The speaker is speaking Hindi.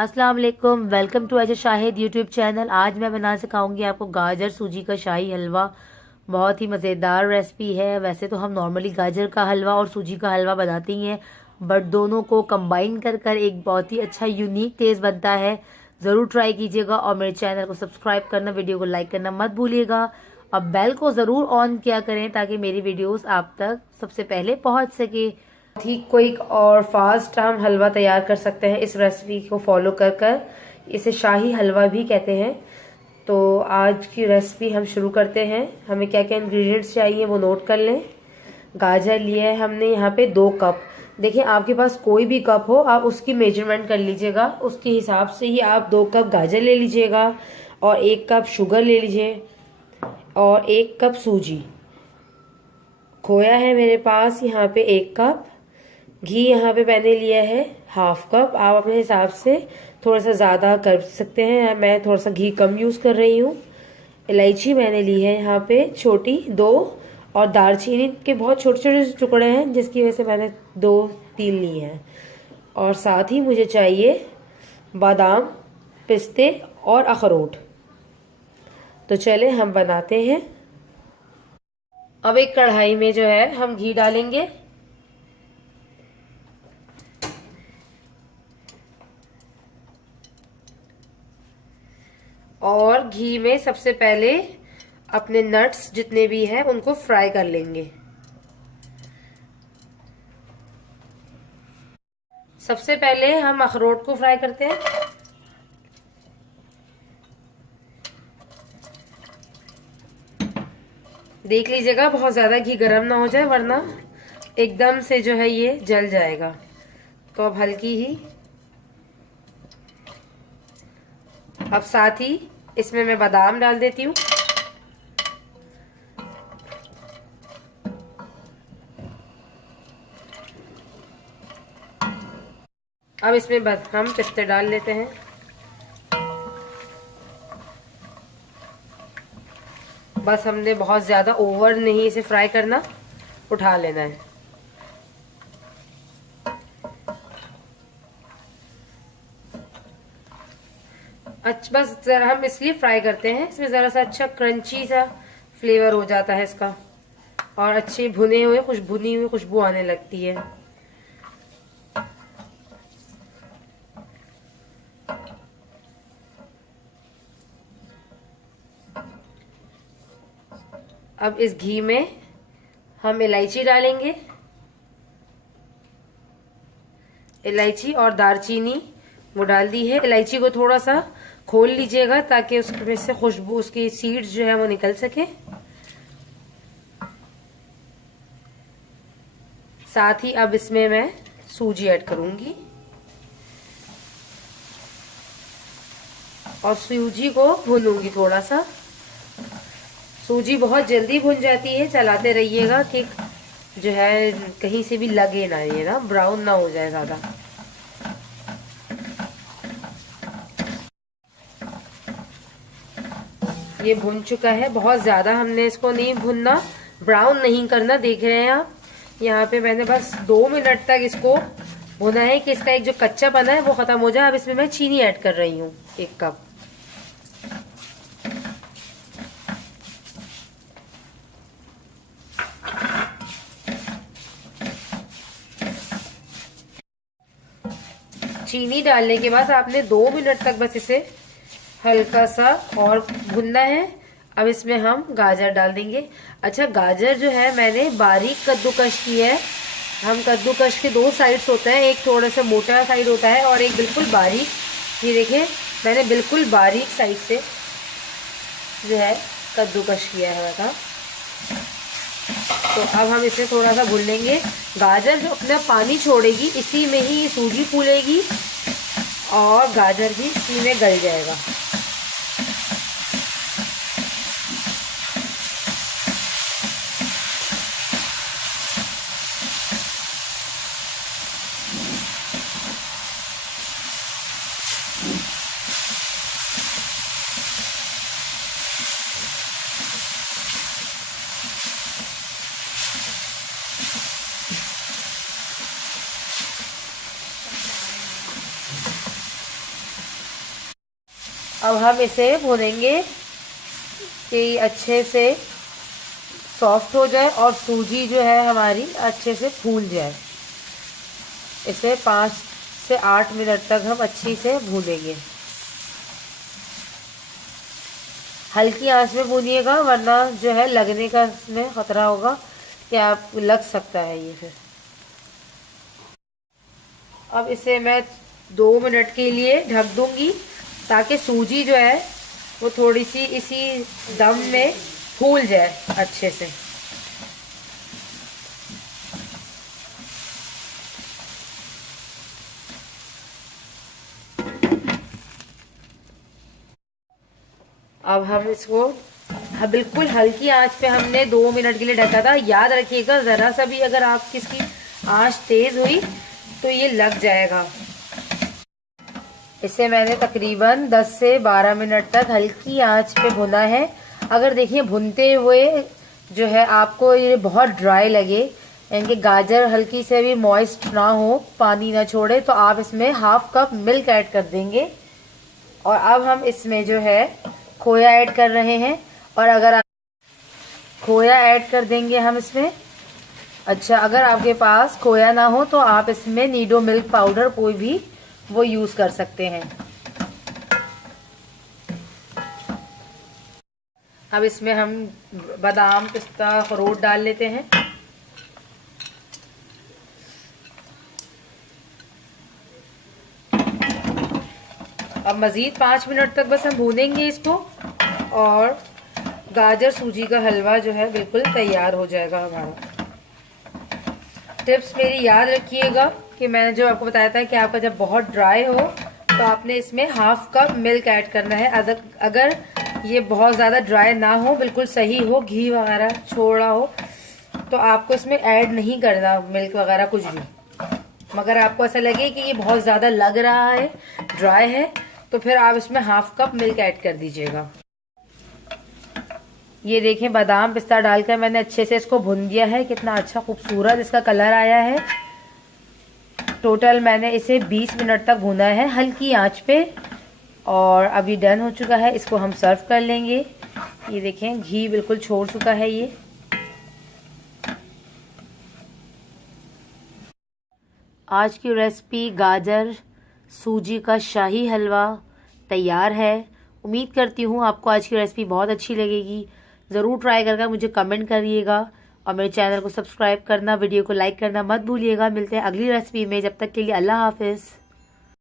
अस्सलाम वालेकुम, welcome to Ajay Shahid YouTube channel. आज मैं बना सिखाऊंगी आपको गाजर सूजी का शाही हलवा। बहुत ही मज़ेदार रेसिपी है। वैसे तो हम नॉर्मली गाजर का हलवा और सूजी का हलवा बनाते ही हैं, बट दोनों को कंबाइन कर कर एक बहुत ही अच्छा यूनिक टेस्ट बनता है। ज़रूर ट्राई कीजिएगा और मेरे चैनल को सब्सक्राइब करना, वीडियो को लाइक करना मत भूलिएगा। और बेल को ज़रूर ऑन किया करें ताकि मेरी वीडियोस आप तक सबसे पहले पहुंच सके। ही क्विक और फास्ट हम हलवा तैयार कर सकते हैं इस रेसिपी को फॉलो कर कर। इसे शाही हलवा भी कहते हैं। तो आज की रेसिपी हम शुरू करते हैं। हमें क्या क्या इंग्रेडिएंट्स चाहिए वो नोट कर लें। गाजर लिए है हमने यहाँ पे 2 कप। देखिए, आपके पास कोई भी कप हो आप उसकी मेजरमेंट कर लीजिएगा, उसके हिसाब से ही आप 2 कप गाजर ले लीजिएगा और 1 कप शुगर ले लीजिए और 1 कप सूजी। खोया है मेरे पास यहाँ पे 1 कप। घी यहाँ पे मैंने लिया है ½ कप। आप अपने हिसाब से थोड़ा सा ज़्यादा कर सकते हैं, मैं थोड़ा सा घी कम यूज़ कर रही हूँ। इलायची मैंने ली है यहाँ पे छोटी 2, और दालचीनी के बहुत छोटे छोटे टुकड़े हैं जिसकी वजह से मैंने 2-3 ली हैं। और साथ ही मुझे चाहिए बादाम, पिस्ते और अखरोट। तो चले हम बनाते हैं। अब एक कढ़ाई में जो है हम घी डालेंगे। और घी में सबसे पहले अपने नट्स जितने भी हैं उनको फ्राई कर लेंगे। सबसे पहले हम अखरोट को फ्राई करते हैं। देख लीजिएगा बहुत ज्यादा घी गर्म ना हो जाए, वरना एकदम से जो है ये जल जाएगा। तो अब हल्की ही, अब साथ ही इसमें मैं बादाम डाल देती हूँ। अब इसमें हम पिस्ते डाल लेते हैं। बस हमने बहुत ज्यादा ओवर नहीं इसे फ्राई करना, उठा लेना है। अच्छा, बस जरा हम इसलिए फ्राई करते हैं, इसमें जरा सा अच्छा क्रंची सा फ्लेवर हो जाता है इसका, और अच्छे भुनी हुई खुशबू आने लगती है। अब इस घी में हम इलायची डालेंगे। इलायची और दालचीनी वो डाल दी है। इलायची को थोड़ा सा खोल लीजिएगा ताकि उसमें से खुशबू, उसकी सीड्स जो है वो निकल सके। साथ ही अब इसमें मैं सूजी ऐड करूंगी और सूजी को भूनूंगी थोड़ा सा। सूजी बहुत जल्दी भुन जाती है, चलाते रहिएगा कि जो है कहीं से भी लगे ना, ये ना ब्राउन ना हो जाए ज्यादा। ये भुन चुका है। बहुत ज्यादा हमने इसको नहीं भुनना, ब्राउन नहीं करना। देख रहे हैं आप, यहाँ पे मैंने बस 2 मिनट तक इसको भुना है कि इसका एक जो कच्चा बना है वो खत्म हो जाए। अब इसमें मैं चीनी ऐड कर रही हूँ 1 कप। चीनी डालने के बाद आपने 2 मिनट तक बस इसे हल्का सा और भुनना है। अब इसमें हम गाजर डाल देंगे। अच्छा, गाजर जो है मैंने बारीक कद्दूकश की है। हम कद्दूकश के 2 साइड्स होते हैं, एक थोड़ा सा मोटा साइड होता है और एक बिल्कुल बारीक। ये देखिए, मैंने बिल्कुल बारीक साइड से जो है कद्दूकश किया है था। तो अब हम इसे थोड़ा सा भून लेंगे। गाजर जो अपना पानी छोड़ेगी इसी में ही सूजी फूलेगी और गाजर भी इसी में गल जाएगा। अब हम इसे भूनेंगे कि अच्छे से सॉफ्ट हो जाए और सूजी जो है हमारी अच्छे से फूल जाए। इसे 5 से 8 मिनट तक हम अच्छी से भूनेंगे। हल्की आंच में भूनिएगा, वरना जो है लगने का इसमें खतरा होगा कि आप लग सकता है ये फिर। अब इसे मैं 2 मिनट के लिए ढक दूंगी ताकि सूजी जो है वो थोड़ी सी इसी दम में फूल जाए अच्छे से। अब हम इसको बिल्कुल हल्की आंच पे हमने 2 मिनट के लिए ढका था। याद रखिएगा, ज़रा सा भी अगर आप किसकी आंच तेज़ हुई तो ये लग जाएगा। इसे मैंने तकरीबन 10 से 12 मिनट तक हल्की आंच पे भुना है। अगर देखिए भुनते हुए जो है आपको ये बहुत ड्राई लगे, यानी कि गाजर हल्की से भी मॉइस्ट ना हो, पानी ना छोड़े, तो आप इसमें हाफ कप मिल्क ऐड कर देंगे। और अब हम इसमें जो है खोया ऐड कर रहे हैं। और अगर आप खोया ऐड कर देंगे हम इसमें। अच्छा, अगर आपके पास खोया ना हो तो आप इसमें नीडो मिल्क पाउडर कोई भी वो यूज़ कर सकते हैं। अब इसमें हम बादाम, पिस्ता, अखरोट डाल लेते हैं। अब मज़ीद 5 मिनट तक बस हम भूनेंगे इसको और गाजर सूजी का हलवा जो है बिल्कुल तैयार हो जाएगा हमारा। टिप्स मेरी याद रखिएगा कि मैंने जो आपको बताया था कि आपका जब बहुत ड्राई हो तो आपने इसमें हाफ कप मिल्क ऐड करना है। अगर ये बहुत ज़्यादा ड्राई ना हो, बिल्कुल सही हो, घी वगैरह छोड़ा हो, तो आपको इसमें ऐड नहीं करना मिल्क वगैरह कुछ भी। मगर आपको ऐसा लगे कि ये बहुत ज़्यादा लग रहा है, ड्राई है, तो फिर आप इसमें हाफ कप मिल्क ऐड कर दीजिएगा। ये देखें, बादाम पिस्ता डालकर मैंने अच्छे से इसको भून दिया है। कितना अच्छा खूबसूरत इसका कलर आया है। टोटल मैंने इसे 20 मिनट तक भूना है हल्की आंच पे। और अभी डन हो चुका है। इसको हम सर्व कर लेंगे। ये देखें, घी बिल्कुल छोड़ चुका है ये। आज की रेसिपी गाजर सूजी का शाही हलवा तैयार है। उम्मीद करती हूँ आपको आज की रेसिपी बहुत अच्छी लगेगी। ज़रूर ट्राई करके मुझे कमेंट करिएगा और मेरे चैनल को सब्सक्राइब करना, वीडियो को लाइक करना मत भूलिएगा। मिलते हैं अगली रेसिपी में। जब तक के लिए अल्लाह हाफिज़।